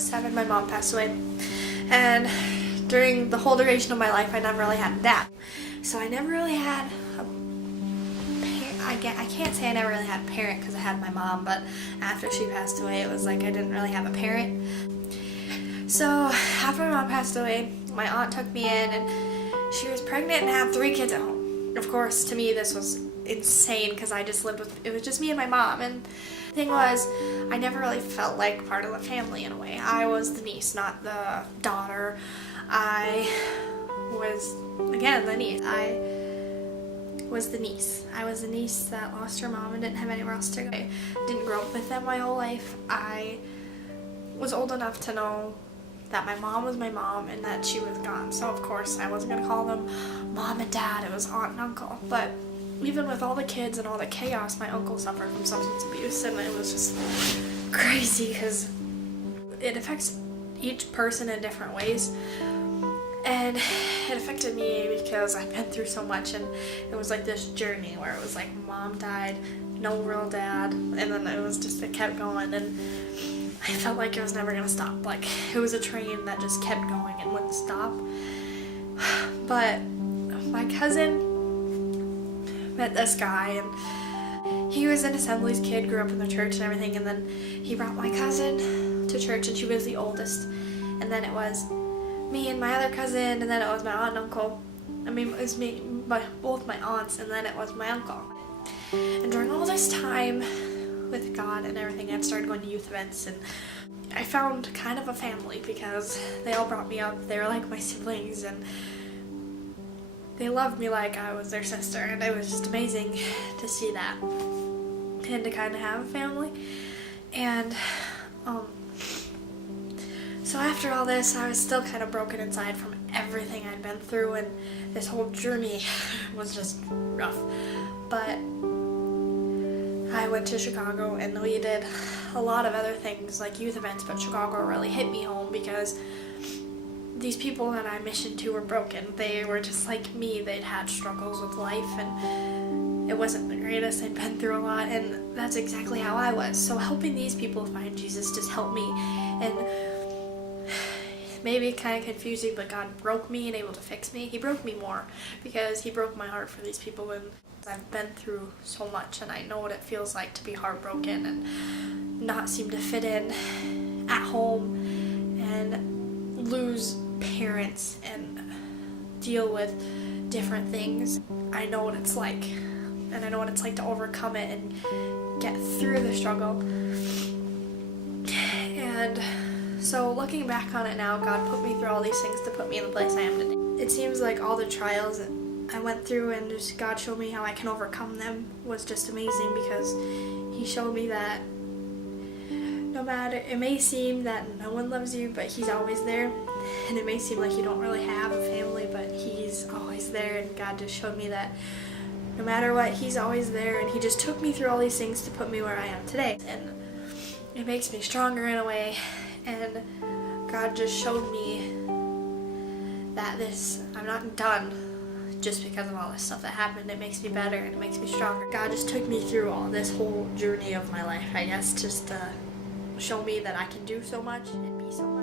was 7, my mom passed away. And during the whole duration of my life, I never really had a dad. So I never really had a parent. I can't say I never really had a parent because I had my mom, but after she passed away, it was like I didn't really have a parent. So after my mom passed away, my aunt took me in, and she was pregnant and had 3 kids at home. Of course, to me, this was insane because I just lived with, it was just me and my mom. And the thing was, I never really felt like part of the family in a way. I was the niece, not the daughter. I was, again, the niece. I was the niece that lost her mom and didn't have anywhere else to go. I didn't grow up with them my whole life. I was old enough to know that my mom was my mom and that she was gone. So of course I wasn't going to call them mom and dad, it was aunt and uncle. But even with all the kids and all the chaos, my uncle suffered from substance abuse, and it was just crazy because it affects each person in different ways. And it affected me because I've been through so much, and it was like this journey where it was like mom died, no real dad, and then it was just, it kept going, and I felt like it was never going to stop. Like, it was a train that just kept going and wouldn't stop. But my cousin met this guy, and he was an Assembly's kid, grew up in the church and everything, and then he brought my cousin to church, and she was the oldest. And then it was me and my other cousin, and then it was my aunt and uncle. I mean, it was me, both my aunts, and then it was my uncle. And during all this time with God and everything, I started going to youth events, and I found kind of a family because they all brought me up. They were like my siblings, and they loved me like I was their sister, and it was just amazing to see that and to kind of have a family. And so after all this, I was still kind of broken inside from everything I'd been through, and this whole journey was just rough. But I went to Chicago, and we did a lot of other things like youth events, but Chicago really hit me home because these people that I missioned to were broken. They were just like me. They'd had struggles with life, and it wasn't the greatest. I'd been through a lot, and that's exactly how I was. So helping these people find Jesus just helped me. And maybe kind of confusing, but God broke me and able to fix me. He broke me more because he broke my heart for these people, and I've been through so much, and I know what it feels like to be heartbroken and not seem to fit in at home and lose parents and deal with different things. I know what it's like, and I know what it's like to overcome it and get through the struggle. And so looking back on it now, God put me through all these things to put me in the place I am today. It seems like all the trials I went through and just God showed me how I can overcome them was just amazing, because he showed me that no matter, it may seem that no one loves you, but he's always there. And it may seem like you don't really have a family, but he's always there. And God just showed me that no matter what, he's always there. And he just took me through all these things to put me where I am today. And it makes me stronger in a way. And God just showed me that I'm not done just because of all this stuff that happened. It makes me better and it makes me stronger. God just took me through all this whole journey of my life, I guess, just to show me that I can do so much and be so much.